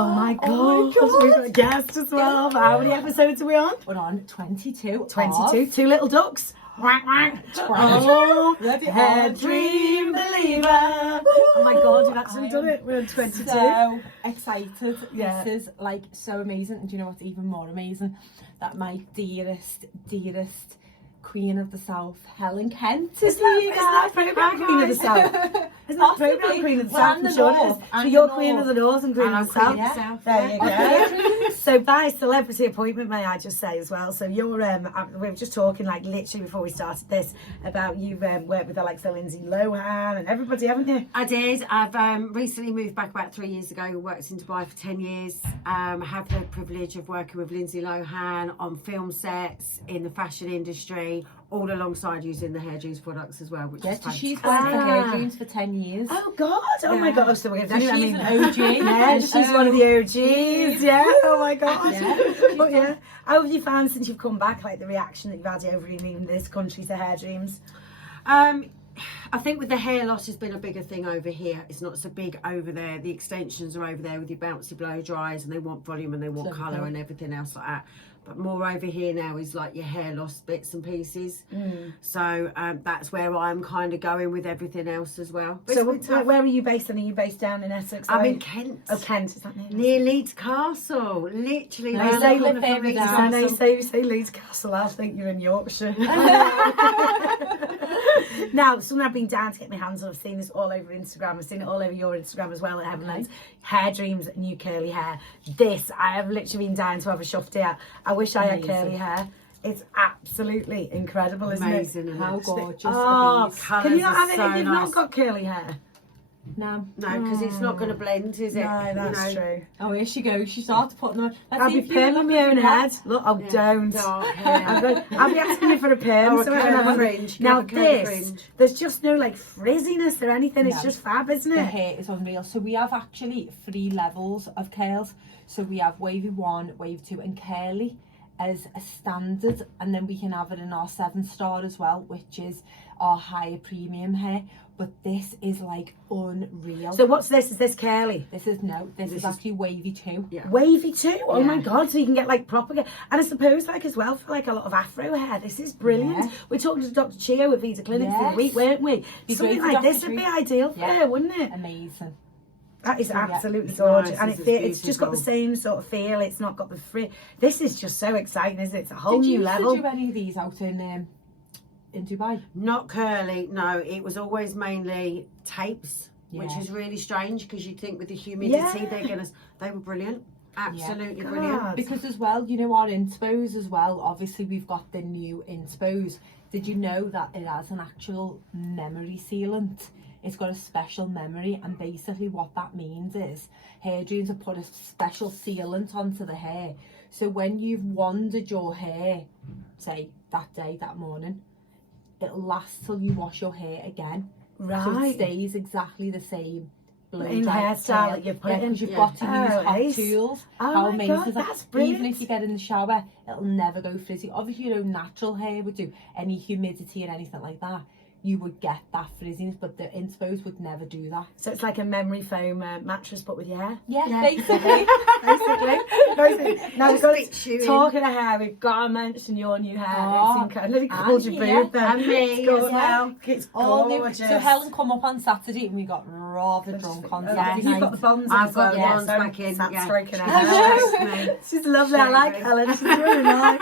Oh my god. We've got a guest as well. How many episodes are we on? We're on 22. 22. Two little ducks. Quack, quack. Oh, Hairdreams Believer. Oh my god, we've actually done it. We're on 22. So excited. Yeah. This is like so amazing. And do you know what's even more amazing? That my dearest Queen of the South, Helen Kent, is Isn't that programme Queen of the South? Isn't that programme Queen of the South? I'm sure it is. So you're Queen of the North and Queen of the South. There you go. So by celebrity appointment, may I just say as well. So you're, we were just talking like literally before we started this about you've worked with the likes of Lindsay Lohan and everybody, haven't you? I did. I've recently moved back about 3 years ago. Worked in Dubai for 10 years. Have the privilege of working with Lindsay Lohan on film sets in the fashion industry, all alongside using the Hairdreams products as well, which is fantastic. She's worked for Hairdreams for 10 years. Oh God! Oh my God! So we're So she's an OG. Yeah, she's one of the OGs. Yeah. Oh my God. But yeah, how have you found since you've come back, like the reaction that you've had over in this country to Hairdreams? I think with the hair loss has been a bigger thing over here. It's not so big over there. The extensions are over there with your bouncy blow dries, and they want volume and they want colour and everything else like that. But more over here now is like your hair loss bits and pieces. So that's where I'm kind of going with everything else as well. But so where are you based? And are you based down in Essex? I'm in Kent. Oh, Kent, is that near Leeds Castle? Literally. They say Leeds Castle. I think you're in Yorkshire. Now, something I've been down to get my hands on. I've seen this all over Instagram. I've seen it all over your Instagram as well at Heavenlands. Hairdreams, new curly hair. This, I have literally been down to have a shove here. I wish I had curly hair. It's absolutely incredible, isn't Amazing, it? How gorgeous are these? Can you not have it so if you've nice. not got curly hair? No, because it's not going to blend, is it? No, that's true. Oh, here she goes. She started putting them. I'll be perming my own head. Look, don't. Dark hair. I'll be asking you for a perm. Or a so I curly can have a fringe. Now Get a curly this, fringe. there's just no like frizziness or anything. It's just fab, isn't The it? hair is unreal. So we have actually 3 levels of curls. So we have wavy 1, wave 2 and curly as a standard, and then we can have it in our 7-star as well, which is our higher premium hair. But this is like unreal. So what's this? Is this curly? This is actually wavy 2. Yeah. Wavy too? Oh my God, so you can get like proper, and I suppose like as well for like a lot of afro hair, this is brilliant. Yeah. We're talking to Dr. Chio at Vita Clinics for the week, weren't we? Something like this would be ideal for her, wouldn't it? Amazing. That is absolutely It's gorgeous, nice, and it's just got the beautiful. same sort of feel. It's not got the free. This is just so exciting, isn't it? It's a whole new level. Did you do any of these out in Dubai? Not curly, no. It was always mainly tapes, which is really strange because you'd think with the humidity they were brilliant. Absolutely brilliant. Because as well, you know, our inspos as well, obviously we've got the new inspos. Did you know that it has an actual memory sealant? It's got a special memory, and basically what that means is Hairdreams have put a special sealant onto the hair. So when you've wandered your hair, say that day, that morning, it'll last till you wash your hair again. Right. So it stays exactly the same In hairstyle that you're putting. because you've got to use hot tools. Oh How my amazing God, is that? that's brilliant. Even if you get in the shower, it'll never go frizzy. Obviously, your own natural hair would do. Any humidity and anything like that, you would get that frizziness, but the inspos would never do that. So it's like a memory foam mattress, but with your hair. Yeah. Basically. Basically. Now we've got Stitch talking of hair. We've got to mention your new hair. It's incredible. I nearly called you boob then. And me as well. It's All new. gorgeous. So Helen come up on Saturday and we got rather drunk on Saturday. You've got the bonds. I've got the bonds so back in. That's Yeah. stroking her Hello. hair. She's lovely. I like Helen. She's really nice.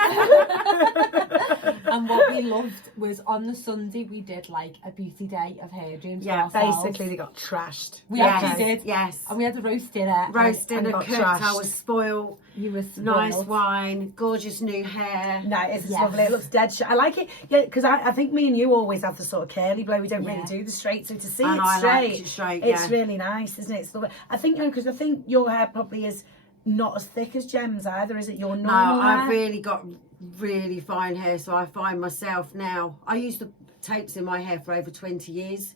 And what we loved was on the Sunday we did like a beauty day of Hairdreams. Yeah, for ourselves. Basically, they got trashed. We actually did. Yes. And we had a roast dinner. Roast and dinner, got cooked. I trashed. was spoiled. You were spoiled. Nice wine, gorgeous new hair. No, it's lovely. It looks dead. I like it. Yeah, because I think me and you always have the sort of curly blow. We don't really do the straight. So to see And it I straight, like it straight, it's really nice, isn't it? It's lovely. I think because I think your hair probably is not as thick as Jem's either. Is it your normal No, hair? I've really got really fine hair, so I find myself now. I used to tapes in my hair for over 20 years.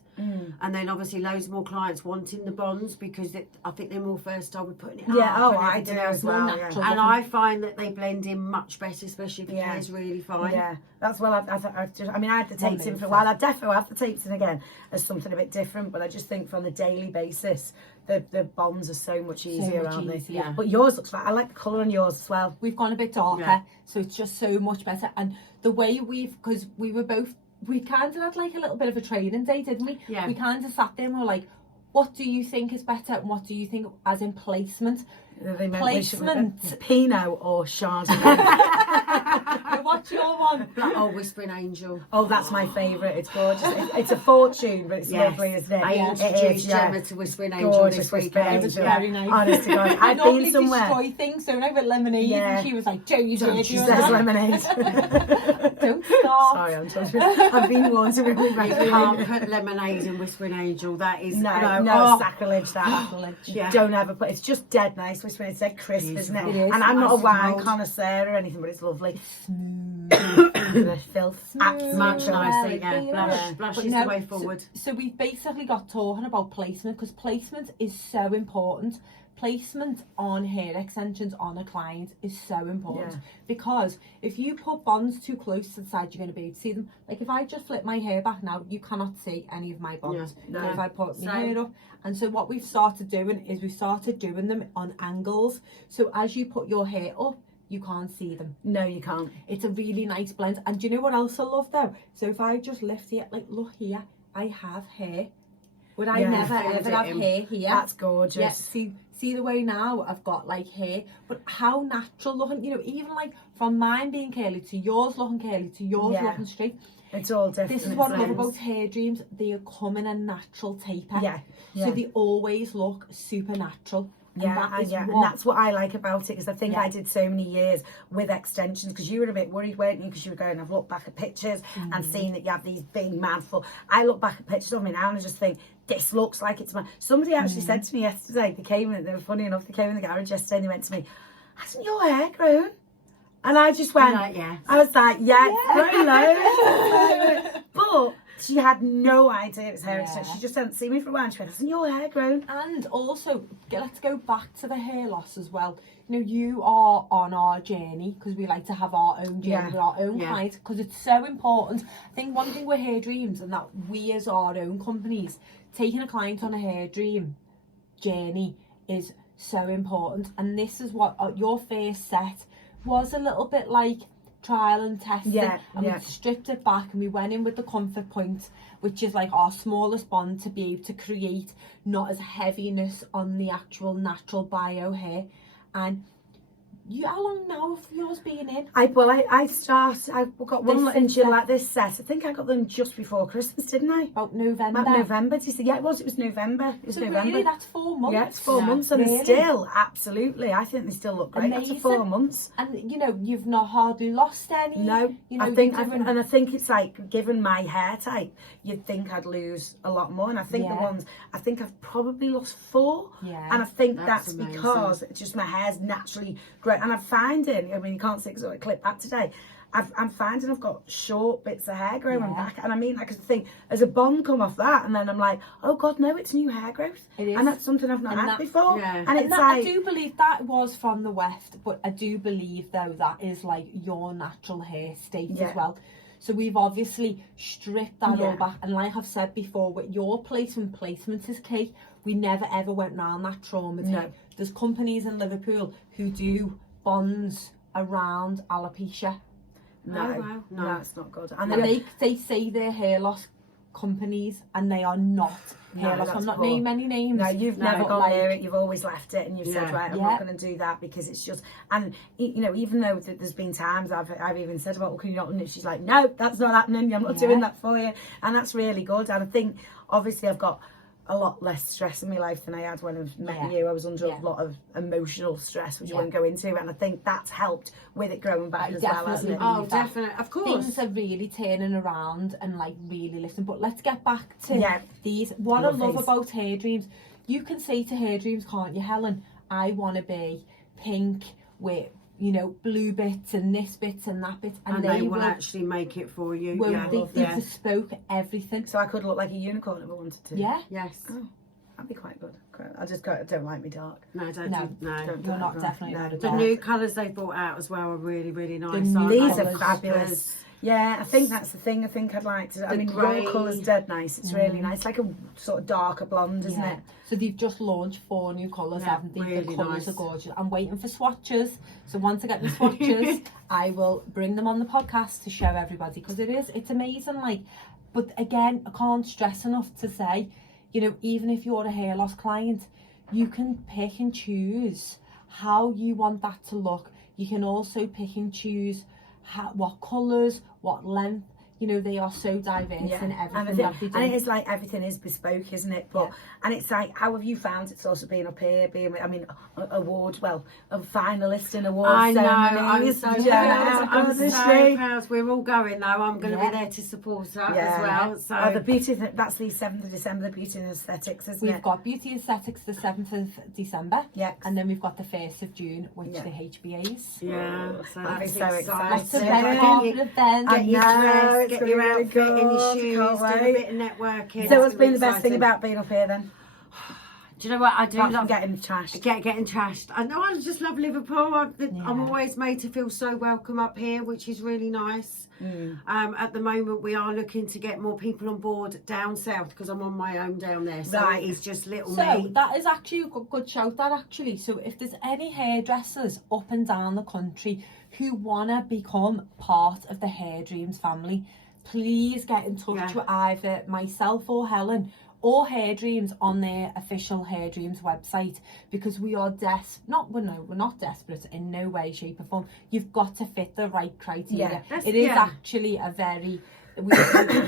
And then obviously loads more clients wanting the bonds because I think they're more first time with putting it up. I do as well. And I find that they blend in much better, especially if your hair's really fine. Yeah, that's well. I had the tapes in for a while. I definitely have the tapes in again as something a bit different. But I just think from the daily basis, the bonds are so much easier, aren't they? Yeah. But yours looks like, I like the colour on yours as well. We've gone a bit darker, so it's just so much better. And the way because we kind of had like a little bit of a training day, didn't we? Yeah. We kind of sat there and were like, what do you think is better and what do you think as in placement? Placement. Pinot or Chardonnay. What's your one? Whispering Angel. Oh, that's my favourite. It's gorgeous. It's a fortune, but it's lovely, isn't it? I introduced Jemma to Whispering Angel Gorgeous this week. Whispering It was Angel. very nice. Honest to God, I've normally been somewhere. destroy things, don't I, with lemonade? And she was like, Joe, you do it. She says lemonade. Don't stop. Sorry, I'm sorry. I've been warned to remove my You can't put lemonade in Whispering Angel. That is no sacrilege. That Sacrilege. Yeah. Don't ever put. It's just dead nice Whispering. It's dead crisp, isn't it? It is. And I'm not a Ice wine cold. connoisseur or anything, but it's lovely. Smooth. The filth, absolutely Much nicer, nice. Blush But is no, the way forward. So we've basically got talking about placement because placement is so important. Placement on hair extensions on a client is so important because if you put bonds too close to the side, you're going to be able to see them. Like if I just flip my hair back now, you cannot see any of my bonds. No. If I put my hair up. And so what we've started doing is we've started doing them on angles. So as you put your hair up, you can't see them. No, you can't. It's a really nice blend. And do you know what else I love though? So if I just lift it, like look here, I have hair. Would I never ever have hair here? That's gorgeous. Yeah, see the way now I've got like hair, but how natural looking, you know, even like from mine being curly to yours looking curly to yours looking straight. It's all different. This is what I love about Hairdreams. They come in a natural taper. Yeah. So they always look super natural. And And that's what I like about it because I think I did so many years with extensions because you were a bit worried, weren't you? Because you were going, I've looked back at pictures and seen that you have these big mouthful. I look back at pictures of me now and I just think, this looks like it's my... Somebody actually said to me yesterday, they were funny enough, they came in the garage yesterday and they went to me, hasn't your hair grown? And I just went, I was like, it's grown low. But she had no idea it was hair extension. She just hadn't seen me for a while and she went, hasn't your hair grown? And also, let's go back to the hair loss as well. You know, you are on our journey because we like to have our own journey with our own clients because it's so important. I think one thing with Hairdreams and that we as our own companies, taking a client on a hair dream journey is so important. And this is what your first set was a little bit like trial and testing. And we stripped it back and we went in with the comfort point, which is like our smallest bond to be able to create not as heaviness on the actual natural bio hair. And you, how long now have yours been in? I got one in July, this set. I think I got them just before Christmas, didn't I? About November. About November. Did you say? Yeah, it was November. It was so November. Really, that's 4 months. Yeah, it's 4 months and still, absolutely. I think they still look great after 4 months. And you know, you've not hardly lost any. No, you know, I think it's like, given my hair type, you'd think I'd lose a lot more. And I think I think I've probably lost 4. Yeah. And I think that's because just my hair's naturally great. And I'm finding, I mean, you can't see because I clipped back today. I'm finding I've got short bits of hair growing back, and I mean, I could think there's a bond come off that, and then I'm like, oh God, no, it's new hair growth, and that's something I've not had before. And it's like, I do believe that was from the weft, but I do believe though that is like your natural hair state as well. So we've obviously stripped that all back, and like I've said before, with your placement is key. We never ever went round that trauma tape. There's companies in Liverpool who do bonds around alopecia. No, it's not good. And they say they're hair loss companies, and they are not hair loss. I'm not naming any names. No, you've never gone near it. You've always left it, and you've said, right, I'm not going to do that because it's just. And you know, even though there's been times I've even said about, well, can you not? And she's like, no, that's not happening. I'm not doing that for you, and that's really good. And I think obviously I've got a lot less stress in my life than I had when I met you. I was under a lot of emotional stress, which I won't go into, and I think that's helped with it growing back as well, hasn't it? Oh, definitely, of course. Things are really turning around and like really listening. But let's get back to these. What I love about Hairdreams, you can say to Hairdreams, can't you, Helen, I want to be pink with, you know, blue bits and this bits and that bit, and they will actually make it for you. They bespoke everything. So I could look like a unicorn if I wanted to. Yeah. Yes. Oh, that'd be quite good. I just don't like me dark. No, No, don't you're not definitely not a The dark. new colours they've brought out as well are really, really nice. These are fabulous. Yeah, I think that's the thing. I think I'd like to. I mean, grey. raw colour's dead nice. It's really nice. Like a sort of darker blonde, isn't it? So they've just launched 4 new colours, haven't they? Really The colours nice. are gorgeous. I'm waiting for swatches. So once I get the swatches, I will bring them on the podcast to show everybody, because it's amazing. Like, but again, I can't stress enough to say, you know, even if you're a hair loss client, you can pick and choose how you want that to look. You can also pick and choose what colours, what length. You know, they are so diverse in everything that they do. And it is like everything is bespoke, isn't it? But and it's like, how have you found it sort of being up here, a finalist in award ceremonies? I'm so proud. We're all going though. I'm going to be there to support her as well. So the beauty, that's the 7th of December, the beauty and aesthetics, isn't it? We've got Beauty Aesthetics the 7th of December. Yeah. And then we've got the 1st of June, which are the HBAs. Yeah. So I'm that's so excited. Lots of red carpet events. I know. Get your outfit in your shoes, do Can't a wait. bit of networking. So what's been the best thing about being up here then? Do you know what I do? Apart from getting trashed. Getting trashed. I know, I just love Liverpool. I'm always made to feel so welcome up here, which is really nice. At the moment, we are looking to get more people on board down south, because I'm on my own down there. So it's just little me. So that is actually a good shout, that actually. So if there's any hairdressers up and down the country who want to become part of the Hairdreams family, please get in touch with either myself or Helen or Hairdreams on their official Hairdreams website, because we are we're not desperate in no way, shape or form. You've got to fit the right criteria. It is actually a very,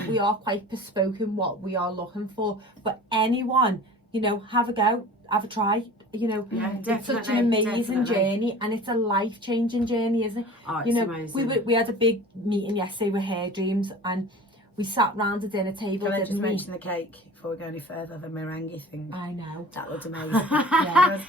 we are quite bespoke in what we are looking for, but anyone, you know, have a go, have a try. You know, it's such an amazing journey, and it's a life-changing journey, isn't it? Oh, it's you know, amazing. we had a big meeting yesterday with Hairdreams, and we sat round the dinner table. Can I just mention the cake before we go any further? The meringue thing. I know. That looked amazing.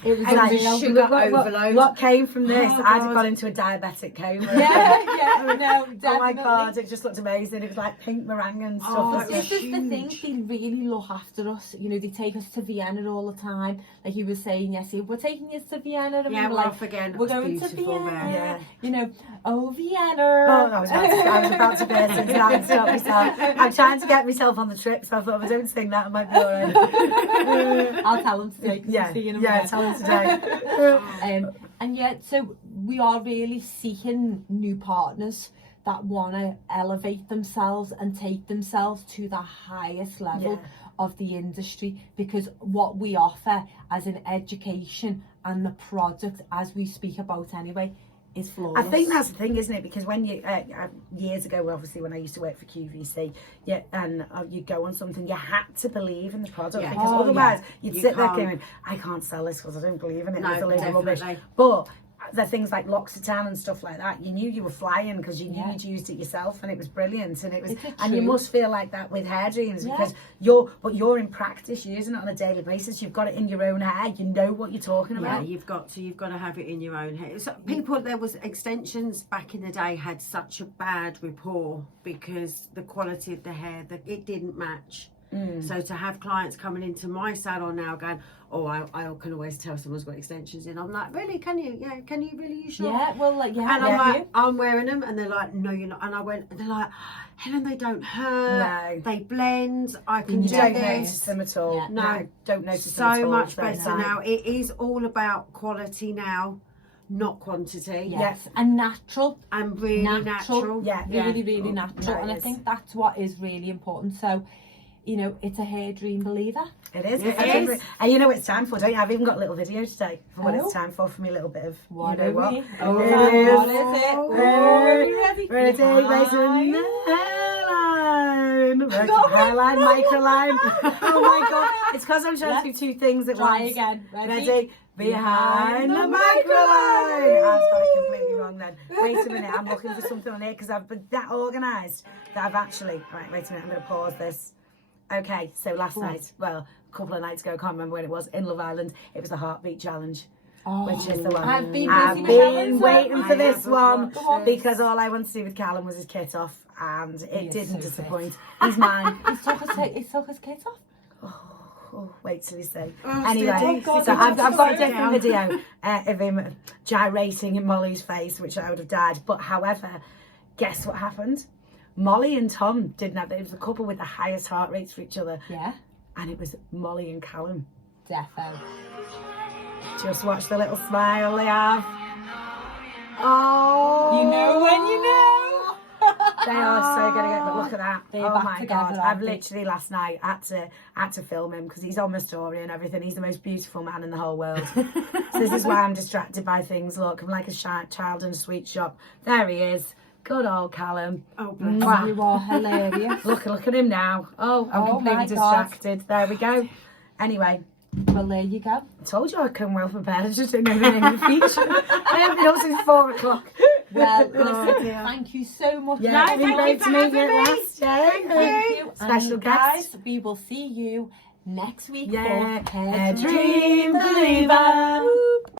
It was like, sugar overload. What came from this? I'd have gone into a diabetic coma. No, definitely. Oh my God, it just looked amazing. It was like pink meringue and stuff. This is the thing, they really look after us. You know, they take us to Vienna all the time. Like you were saying yesterday, we're taking you to Vienna. And we're like, off again. We're going to Vienna. Yeah. You know, Vienna. Oh, I was about to burst into that and stop myself. I'm trying to get myself on the trip, so I thought if I don't sing that, I might be alright. I'll tell them today. Tell them today. And yet, so we are really seeking new partners that want to elevate themselves and take themselves to the highest level of the industry, because what we offer as an education and the product, as we speak about anyway, is flawless. I think that's the thing, isn't it? Because when you years ago, obviously, when I used to work for QVC, and you'd go on something, you had to believe in the product, because otherwise you'd sit there going, I can't sell this because I don't believe in it. It's a load of rubbish. But the things like L'Occitane and stuff like that, you knew you were flying because you knew you'd used it yourself, and it was brilliant. And it was, and you must feel like that with Hairdreams, because you're in practice using it on a daily basis. You've got it in your own hair. You know what you're talking about. Yeah, you've got to have it in your own hair. So there was extensions back in the day had such a bad rapport because the quality of the hair, it didn't match. So to have clients coming into my salon now going, oh, I can always tell someone's got extensions in. I'm like, really? Can you? Yeah, can you really? You sure? Yeah, well, like, And I'm like, I'm wearing them, and they're like, no, you're not. And they're like, Helen, they don't hurt. No. They blend. I can do don't this. notice them at all. Yeah. No, don't notice them at all. So much better now. It is all about quality now, not quantity. Yes, and natural. And really natural. Yeah. Really natural. And I think that's what is really important. So, you know, it's a Hairdream Believer. It is. It is. And you know what it's time for, don't you? I've even got a little video today for what it's time for me, a little bit of, What you know are what? we? What is it? Ready? Ready? Ready, raising hairline. Hairline, microline. Oh my God. It's because I'm trying to do two things at Try once. again. Ready? Behind the microline. I've got it completely wrong then. Wait a minute, I'm looking for something on here because I've been that organised that I've actually... Right, wait a minute, I'm going to pause this. Okay, so last night, well, a couple of nights ago, I can't remember when it was, in Love Island, it was the heartbeat challenge. which is the one. I've been waiting for this one because all I want to see with Callum was his kit off, and it didn't disappoint. He's mine. He's took his kit off. Oh, wait till you see. Anyway, so I've got a different video of him gyrating in Molly's face, which I would have died. But however, guess what happened? Molly and Tom didn't have it. It was the couple with the highest heart rates for each other. Yeah. And it was Molly and Callum. Defo. Just watch the little smile they have. Oh. You know when you know. They are so good again, but look at that. They're oh back my together, God. I've literally last night had to film him because he's on my story and everything. He's the most beautiful man in the whole world. So this is why I'm distracted by things. Look, I'm like a shy child in a sweet shop. There he is. Good old Callum. Oh, bless you are hilarious. Look at him now. Oh, I'm completely distracted. There we go. Anyway. Well, there you go. I told you I come well prepared. I just didn't know the name of the feature. I haven't been up since 4 o'clock. Well, listen, thank you so much. Yeah, it's been great to meet you at last. Thank you. Special and guest. Guys, we will see you next week. Yeah. For Hairdreams Believer.